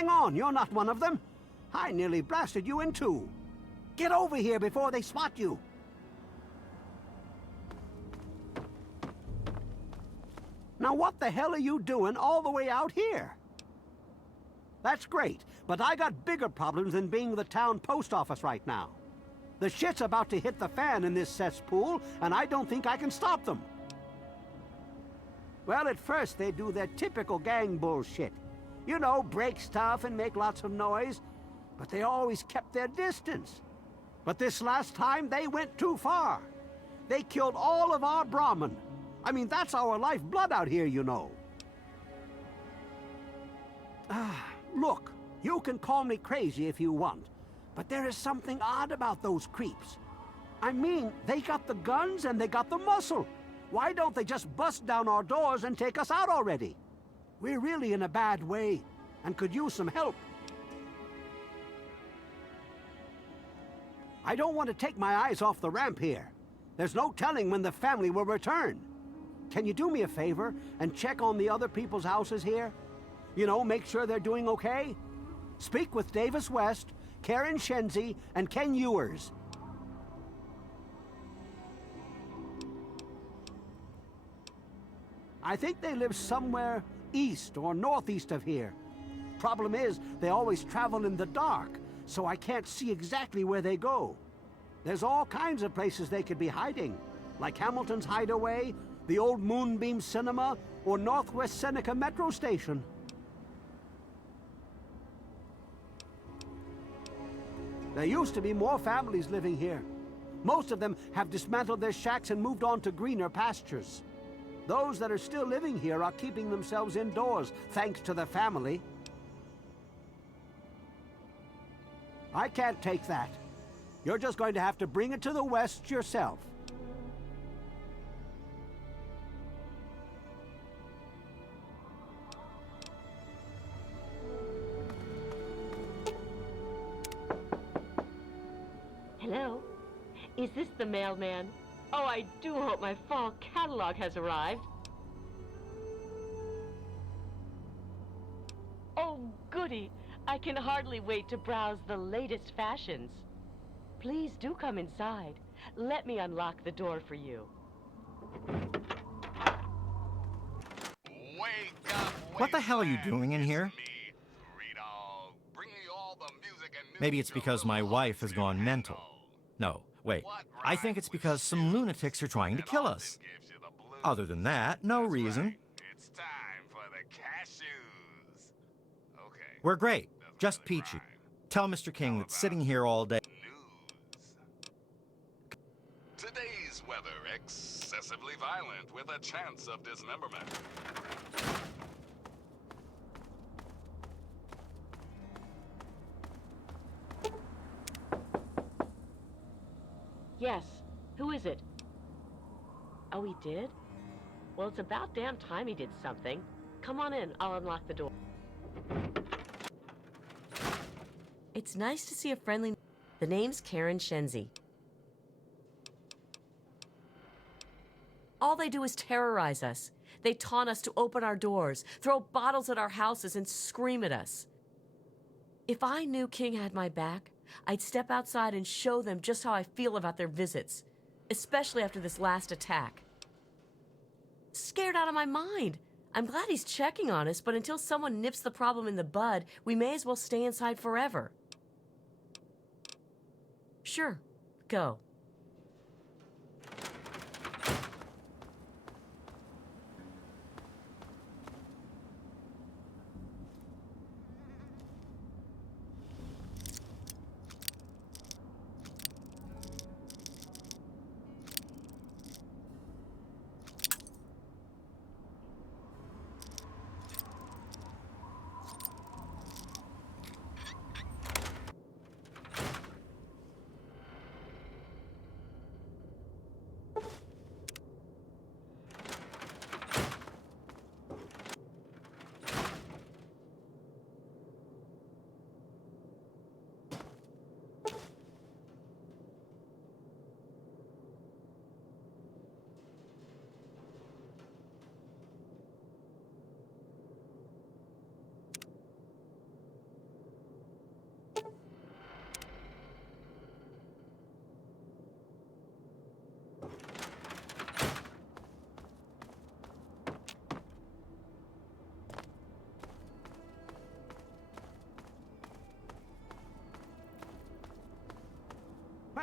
hang on, you're not one of them. I nearly blasted you in two. Get over here before they spot you. Now what the hell are you doing all the way out here? That's great, but I got bigger problems than being the town post office right now. The shit's about to hit the fan in this cesspool, and I don't think I can stop them. Well, at first they do their typical gang bullshit. You know, break stuff and make lots of noise, but they always kept their distance. But this last time, they went too far. They killed all of our Brahmin. I mean, that's our lifeblood out here, you know. Look, you can call me crazy if you want, but there is something odd about those creeps. I mean, they got the guns and they got the muscle. Why don't they just bust down our doors and take us out already? We're really in a bad way and could use some help. I don't want to take my eyes off the ramp here. There's no telling when the family will return. Can you do me a favor and check on the other people's houses here? You know, make sure they're doing okay? Speak with Davis West, Karen Shenzi, and Ken Ewers. I think they live somewhere east or northeast of here. Problem is, they always travel in the dark, so I can't see exactly where they go. There's all kinds of places they could be hiding, like Hamilton's Hideaway, the old Moonbeam Cinema, or Northwest Seneca Metro Station. There used to be more families living here. Most of them have dismantled their shacks and moved on to greener pastures. Those that are still living here are keeping themselves indoors, thanks to the family. I can't take that. You're just going to have to bring it to the West yourself. Hello? Is this the mailman? Oh, I do hope my fall catalog has arrived. Oh, goody! I can hardly wait to browse the latest fashions. Please do come inside. Let me unlock the door for you. Wake up, What the hell are you doing in here? Maybe it's because my wife has gone mental. No, wait. I think it's because some lunatics are trying to kill us. Other than that, no reason. It's time for the cashews. Okay. We're great. Just peachy. Tell Mr. King that sitting here all day... Today's weather excessively violent with a chance of dismemberment. Yes. Who is it? Oh, he did? Well, it's about damn time he did something. Come on in. I'll unlock the door. It's nice to see a friendly... The name's Karen Shenzi. All they do is terrorize us. They taunt us to open our doors, throw bottles at our houses, and scream at us. If I knew King had my back, I'd step outside and show them just how I feel about their visits, especially after this last attack. Scared out of my mind. I'm glad he's checking on us, but until someone nips the problem in the bud, we may as well stay inside forever. Sure, go.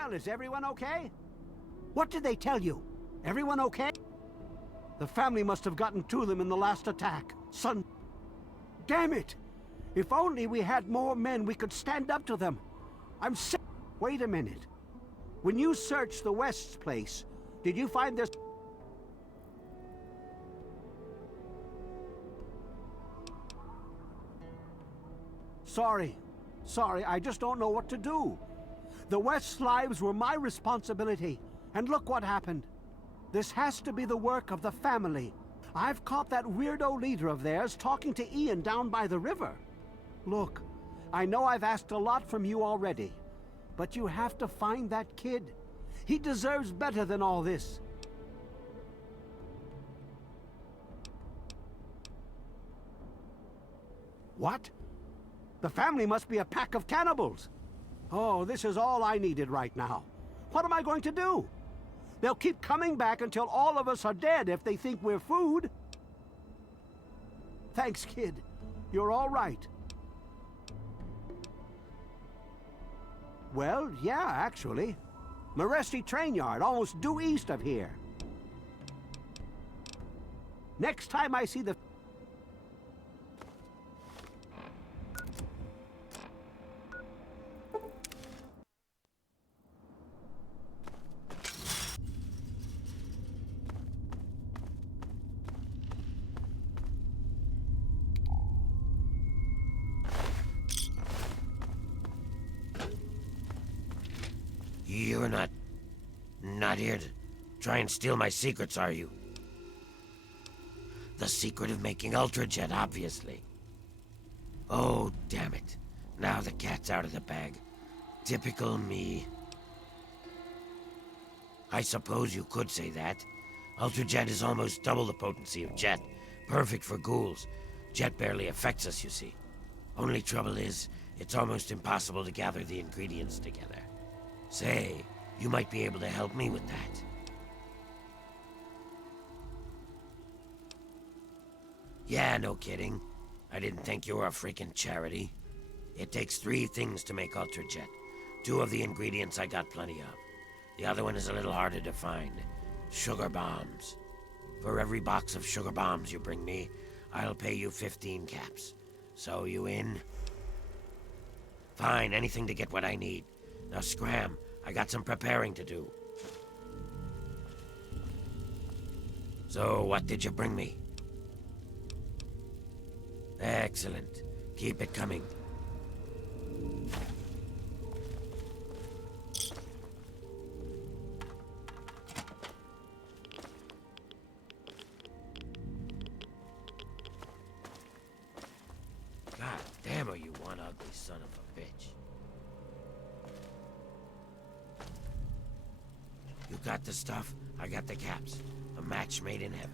Well, is everyone okay? What did they tell you? Everyone okay? The family must have gotten to them in the last attack. Son... Damn it! If only we had more men, we could stand up to them. I'm sick. Wait a minute. When you searched the West's place, did you find this... Sorry, I just don't know what to do. The West's lives were my responsibility, and look what happened. This has to be the work of the family. I've caught that weirdo leader of theirs talking to Ian down by the river. Look, I know I've asked a lot from you already, but you have to find that kid. He deserves better than all this. What? The family must be a pack of cannibals. Oh, this is all I needed right now. What am I going to do? They'll keep coming back until all of us are dead if they think we're food. Thanks, kid. You're all right. Well, yeah, actually. Maresti train yard, almost due east of here. Next time I see the... You're not here to try and steal my secrets, are you? The secret of making Ultrajet, obviously. Oh, damn it. Now the cat's out of the bag. Typical me. I suppose you could say that. Ultrajet is almost double the potency of Jet. Perfect for ghouls. Jet barely affects us, you see. Only trouble is, it's almost impossible to gather the ingredients together. Say, you might be able to help me with that. Yeah, no kidding. I didn't think you were a freaking charity. It takes 3 things to make Ultrajet. 2 of the ingredients I got plenty of. The other one is a little harder to find. Sugar bombs. For every box of sugar bombs you bring me, I'll pay you 15 caps. So you in? Fine, anything to get what I need. Now scram, I got some preparing to do. So, what did you bring me? Excellent. Keep it coming. God damn, are you one ugly son of a bitch. You got the stuff, I got the caps. A match made in heaven.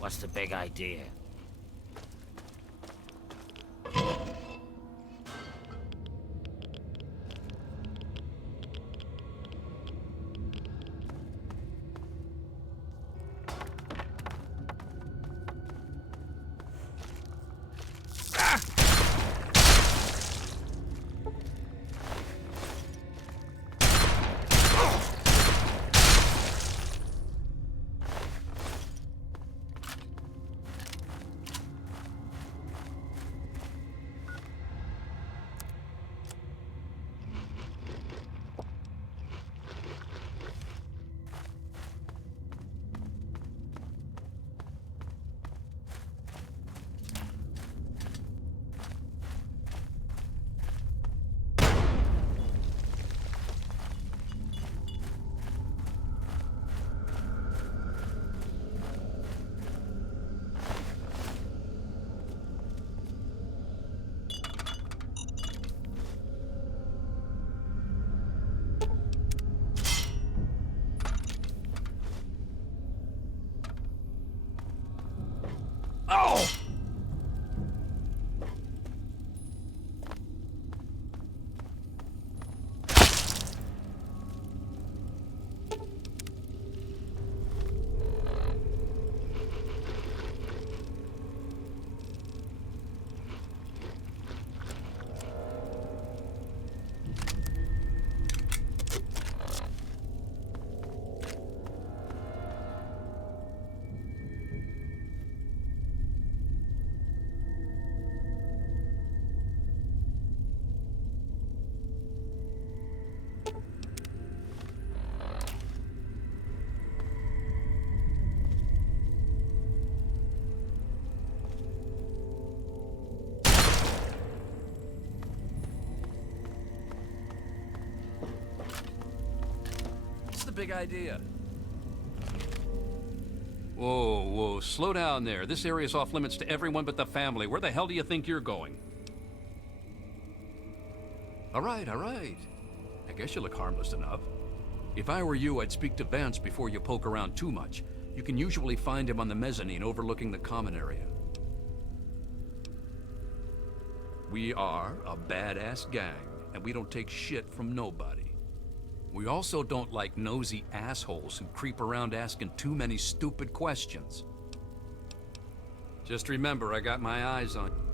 What's the big idea? big idea? Whoa, whoa, slow down there. This area's off limits to everyone but the family. Where the hell do you think you're going? All right, all right. I guess you look harmless enough. If I were you, I'd speak to Vance before you poke around too much. You can usually find him on the mezzanine overlooking the common area. We are a badass gang, and we don't take shit from nobody. We also don't like nosy assholes who creep around asking too many stupid questions. Just remember, I got my eyes on you.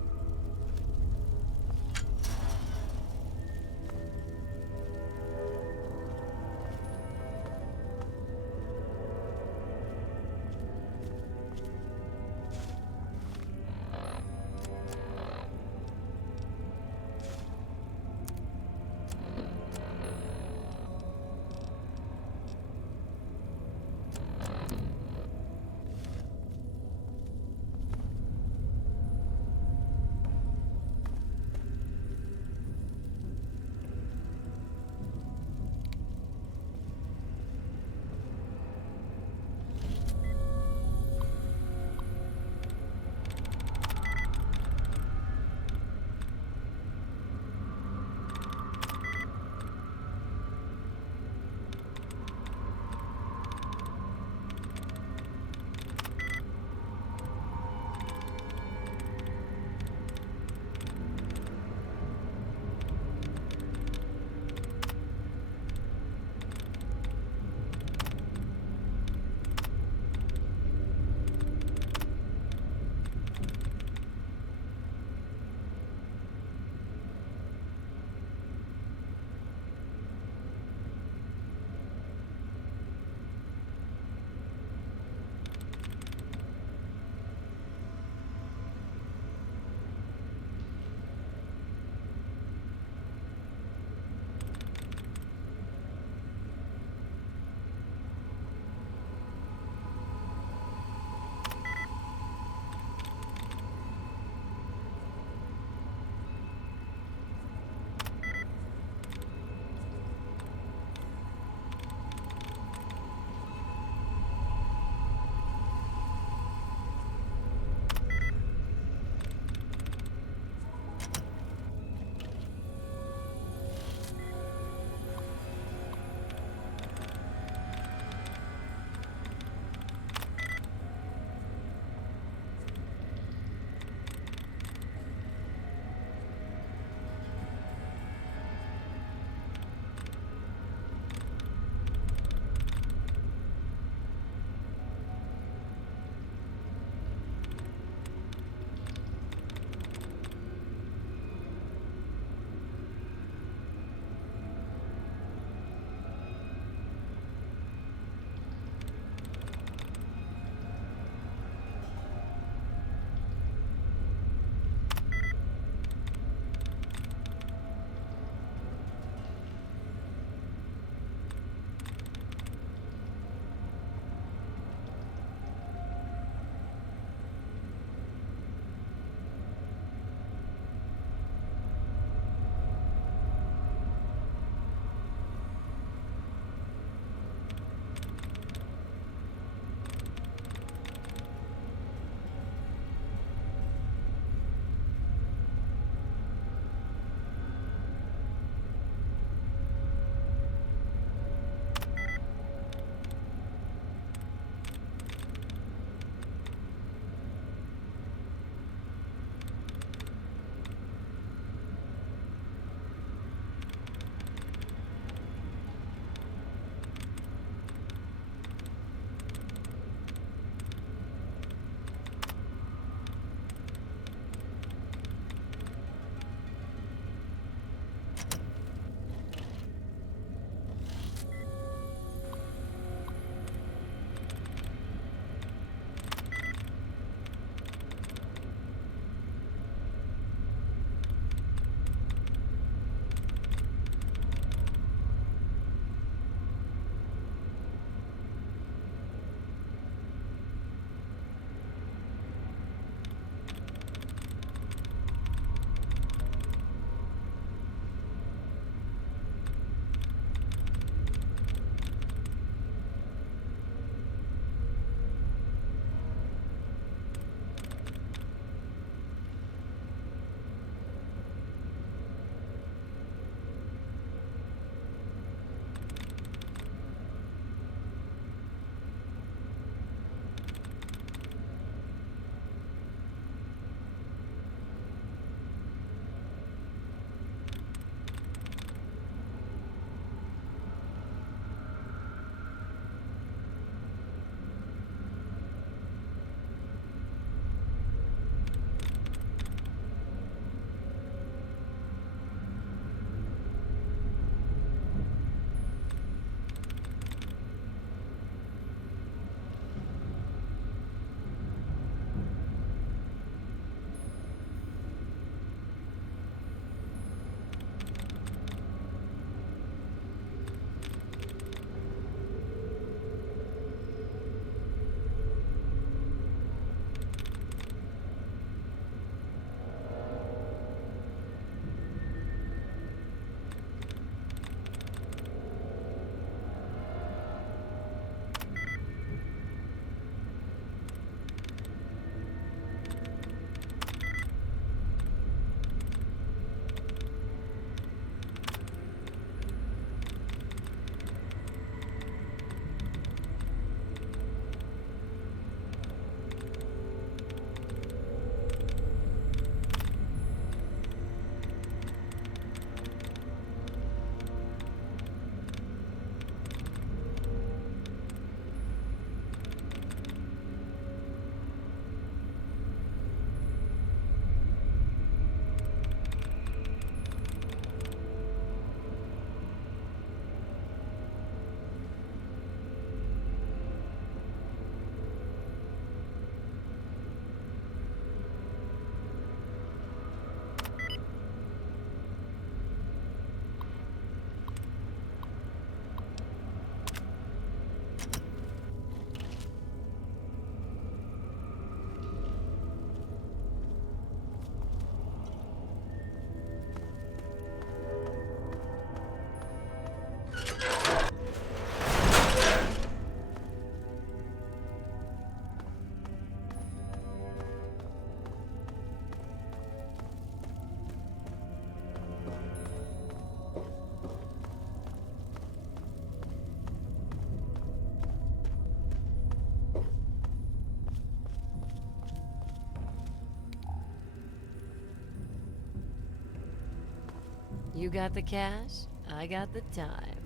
You got the cash, I got the time.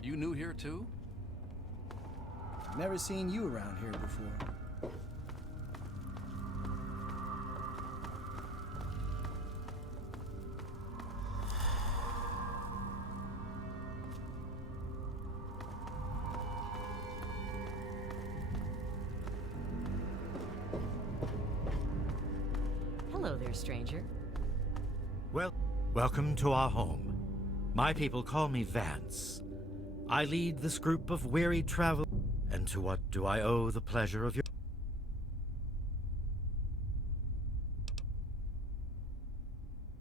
You new here too? Never seen you around here before. Hello there, stranger. Well, welcome to our home. My people call me V.A.T.S. I lead this group of weary travelers. And to what do I owe the pleasure of your...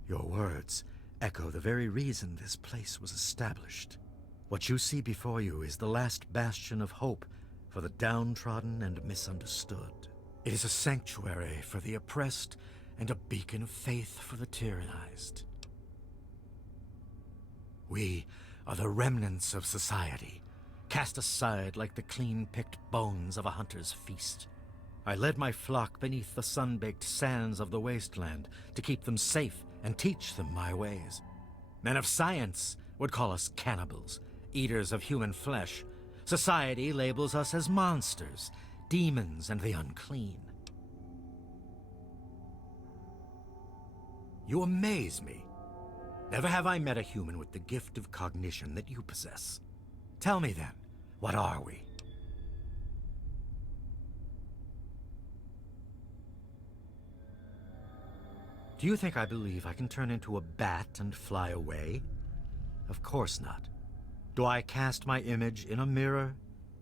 Your words echo the very reason this place was established. What you see before you is the last bastion of hope for the downtrodden and misunderstood. It is a sanctuary for the oppressed and a beacon of faith for the tyrannized. We are the remnants of society, cast aside like the clean-picked bones of a hunter's feast. I led my flock beneath the sun-baked sands of the wasteland to keep them safe and teach them my ways. Men of science would call us cannibals, eaters of human flesh. Society labels us as monsters, demons, and the unclean. You amaze me. Never have I met a human with the gift of cognition that you possess. Tell me then, what are we? Do you think I believe I can turn into a bat and fly away? Of course not. Do I cast my image in a mirror?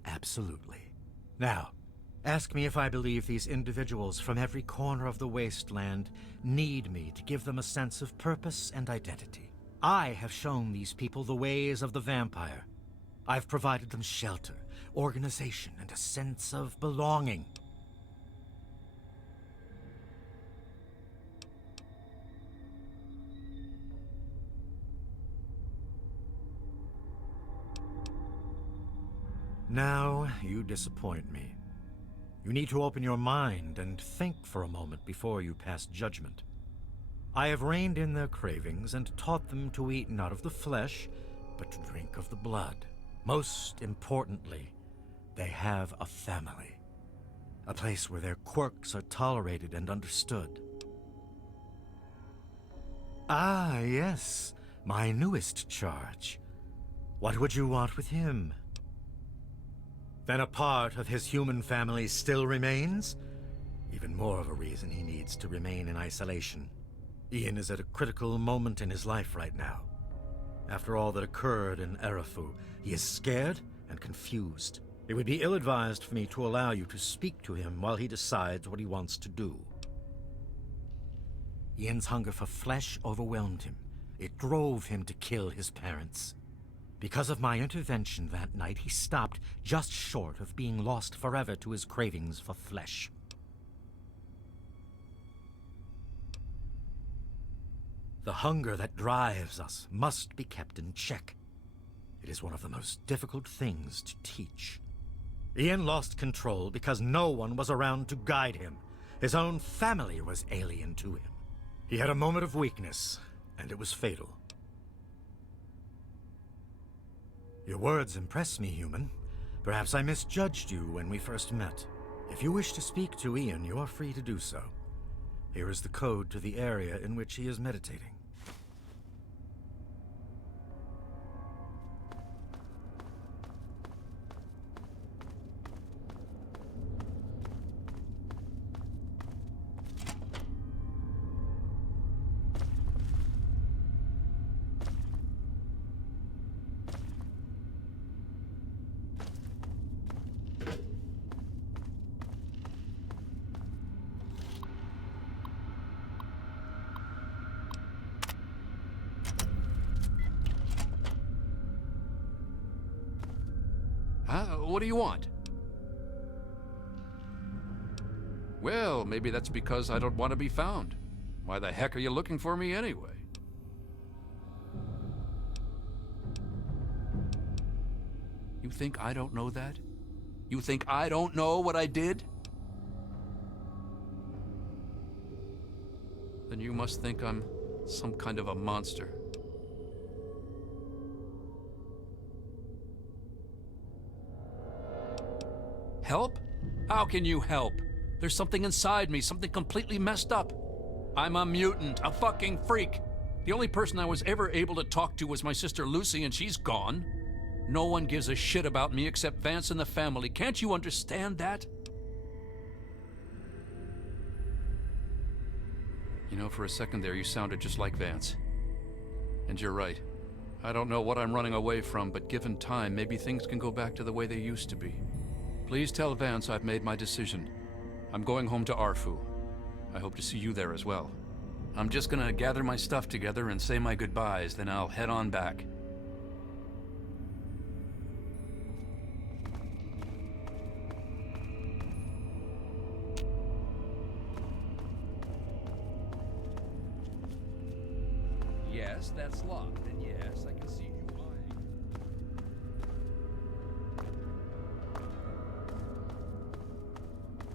Absolutely. Now, ask me if I believe these individuals from every corner of the wasteland need me to give them a sense of purpose and identity. I have shown these people the ways of the vampire. I've provided them shelter, organization, and a sense of belonging. Now, you disappoint me. You need to open your mind and think for a moment before you pass judgment. I have reined in their cravings and taught them to eat not of the flesh, but to drink of the blood. Most importantly, they have a family. A place where their quirks are tolerated and understood. Ah, yes, my newest charge. What would you want with him? Then a part of his human family still remains? Even more of a reason he needs to remain in isolation. Ian is at a critical moment in his life right now. After all that occurred in Erafu, he is scared and confused. It would be ill-advised for me to allow you to speak to him while he decides what he wants to do. Ian's hunger for flesh overwhelmed him. It drove him to kill his parents. Because of my intervention that night, he stopped just short of being lost forever to his cravings for flesh. The hunger that drives us must be kept in check. It is one of the most difficult things to teach. Ian lost control because no one was around to guide him. His own family was alien to him. He had a moment of weakness, and it was fatal. Your words impress me, human. Perhaps I misjudged you when we first met. If you wish to speak to Ian, you are free to do so. Here is the code to the area in which he is meditating. What do you want? Well, maybe that's because I don't want to be found. Why the heck are you looking for me anyway? You think I don't know that? You think I don't know what I did? Then you must think I'm some kind of a monster. Help? How can you help? There's something inside me, something completely messed up. I'm a mutant, a fucking freak. The only person I was ever able to talk to was my sister Lucy, and she's gone. No one gives a shit about me except Vance and the family. Can't you understand that? You know, for a second there, you sounded just like Vance. And you're right. I don't know what I'm running away from, but given time, maybe things can go back to the way they used to be. Please tell Vance I've made my decision. I'm going home to Arfu. I hope to see you there as well. I'm just gonna gather my stuff together and say my goodbyes, then I'll head on back. Yes, that's locked, and yes, I can see you lying.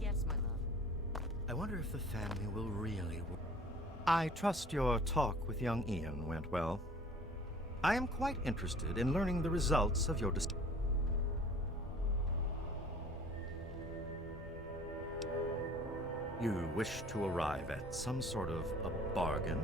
Yes, my love. I wonder if the family will really work. I trust your talk with young Ian went well. I am quite interested in learning the results of your decision. You wish to arrive at some sort of a bargain?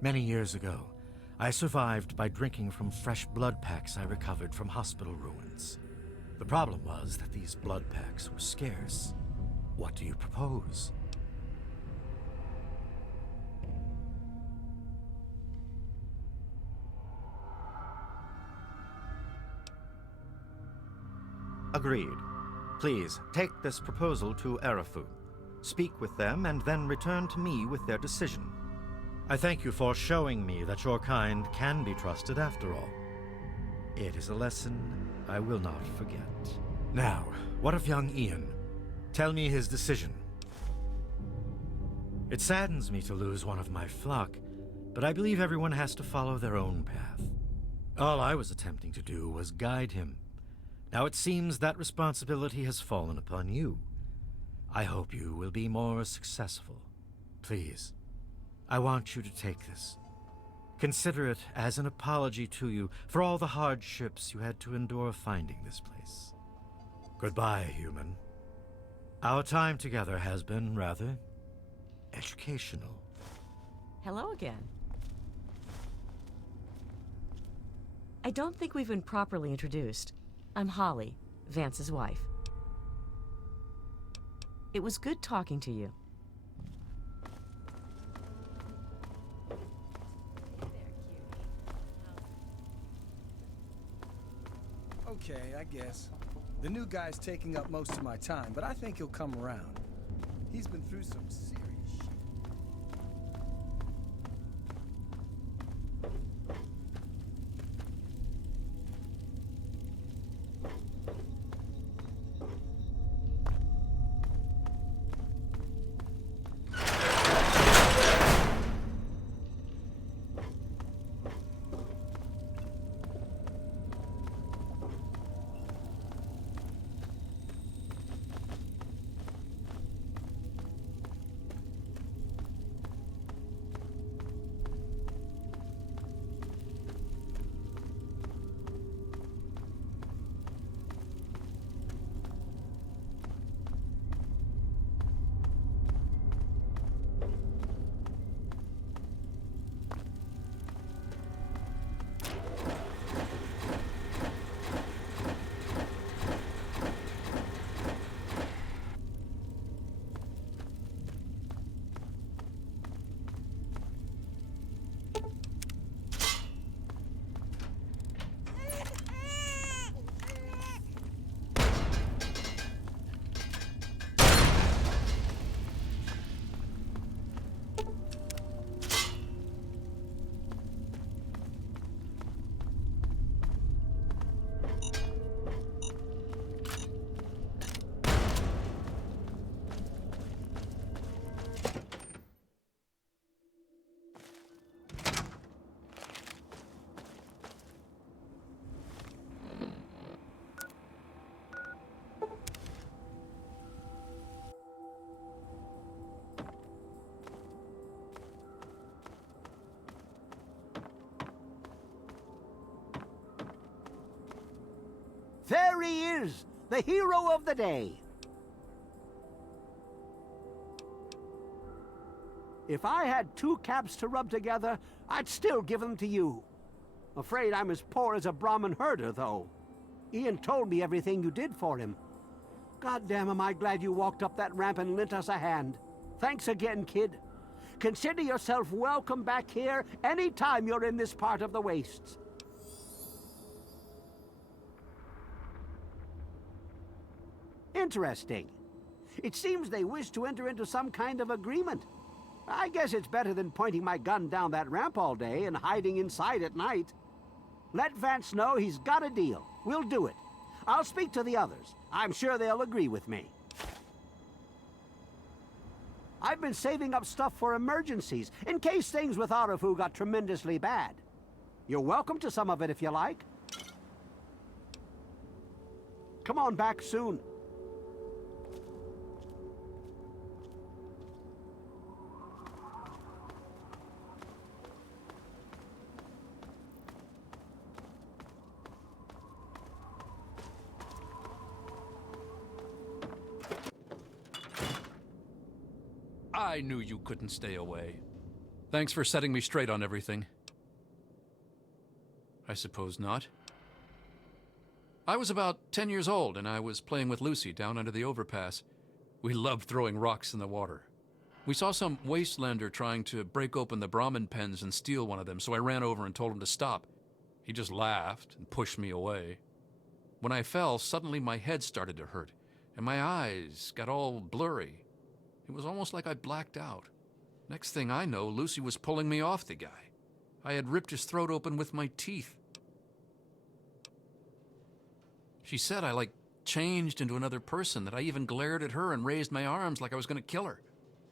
Many years ago, I survived by drinking from fresh blood packs I recovered from hospital ruins. The problem was that these blood packs were scarce. What do you propose? Agreed. Please, take this proposal to Arafu. Speak with them and then return to me with their decision. I thank you for showing me that your kind can be trusted after all. It is a lesson I will not forget. Now, what of young Ian? Tell me his decision. It saddens me to lose one of my flock, but I believe everyone has to follow their own path. All I was attempting to do was guide him. Now it seems that responsibility has fallen upon you. I hope you will be more successful. Please, I want you to take this. Consider it as an apology to you for all the hardships you had to endure finding this place. Goodbye, human. Our time together has been rather educational. Hello again. I don't think we've been properly introduced. I'm Holly, Vance's wife. It was good talking to you. Okay, I guess. The new guy's taking up most of my time, but I think he'll come around. He's been through some serious shit. There he is, the hero of the day. If I had 2 caps to rub together, I'd still give them to you. Afraid I'm as poor as a Brahmin herder, though. Ian told me everything you did for him. Goddamn, am I glad you walked up that ramp and lent us a hand. Thanks again, kid. Consider yourself welcome back here any time you're in this part of the wastes. Interesting. It seems they wish to enter into some kind of agreement. I guess it's better than pointing my gun down that ramp all day and hiding inside at night. Let V.A.T.S know he's got a deal. We'll do it. I'll speak to the others. I'm sure they'll agree with me. I've been saving up stuff for emergencies, in case things with Arafu got tremendously bad. You're welcome to some of it if you like. Come on back soon. I knew you couldn't stay away. Thanks for setting me straight on everything. I suppose not. I was about 10 years old, and I was playing with Lucy down under the overpass. We loved throwing rocks in the water. We saw some wastelander trying to break open the Brahmin pens and steal one of them, so I ran over and told him to stop. He just laughed and pushed me away. When I fell, suddenly my head started to hurt, and my eyes got all blurry. It was almost like I blacked out. Next thing I know, Lucy was pulling me off the guy. I had ripped his throat open with my teeth. She said I, changed into another person, that I even glared at her and raised my arms like I was going to kill her.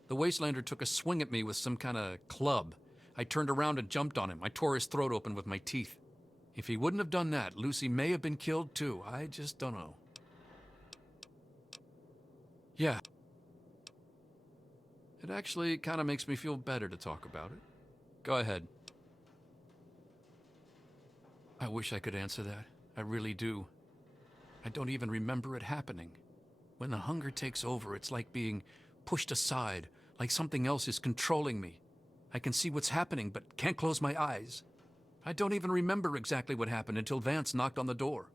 The wastelander took a swing at me with some kind of club. I turned around and jumped on him. I tore his throat open with my teeth. If he wouldn't have done that, Lucy may have been killed too. I just don't know. Yeah. It actually kind of makes me feel better to talk about it. Go ahead. I wish I could answer that. I really do. I don't even remember it happening. When the hunger takes over, it's like being pushed aside, like something else is controlling me. I can see what's happening, but can't close my eyes. I don't even remember exactly what happened until V.A.T.S knocked on the door.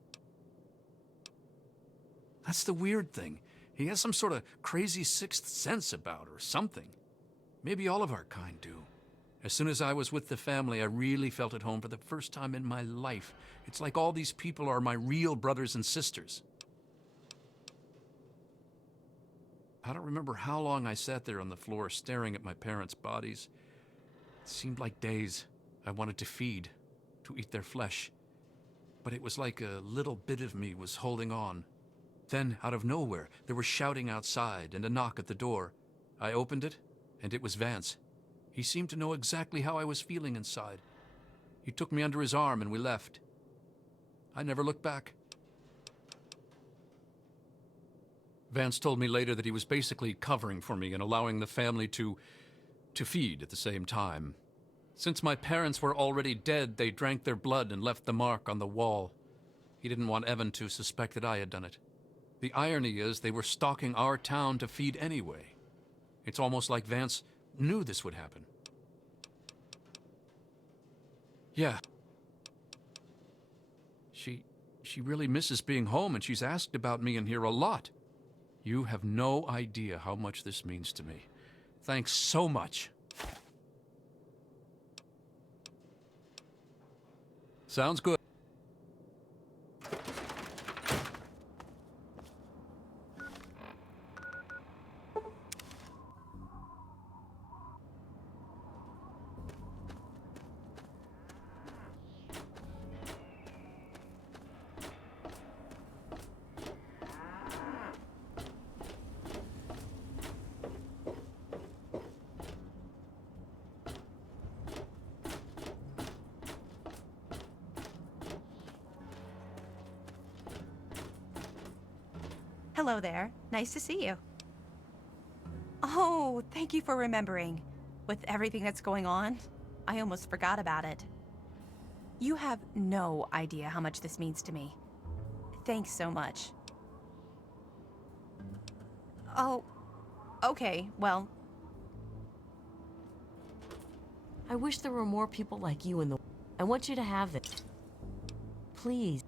That's the weird thing. He has some sort of crazy sixth sense about her, or something. Maybe all of our kind do. As soon as I was with the family, I really felt at home for the first time in my life. It's like all these people are my real brothers and sisters. I don't remember how long I sat there on the floor staring at my parents' bodies. It seemed like days. I wanted to feed, to eat their flesh. But it was like a little bit of me was holding on. Then, out of nowhere, there was shouting outside and a knock at the door. I opened it, and it was V.A.T.S. He seemed to know exactly how I was feeling inside. He took me under his arm and we left. I never looked back. V.A.T.S told me later that he was basically covering for me and allowing the family to feed at the same time. Since my parents were already dead, they drank their blood and left the mark on the wall. He didn't want Evan to suspect that I had done it. The irony is they were stalking our town to feed anyway. It's almost like V.A.T.S knew this would happen. Yeah. She really misses being home, and she's asked about me in here a lot. You have no idea how much this means to me. Thanks so much. Sounds good. Hello there. Nice to see you. Oh, thank you for remembering. With everything that's going on, I almost forgot about it. You have no idea how much this means to me. Thanks so much. Oh, okay, well, I wish there were more people like you in the... I want you to have this. Please.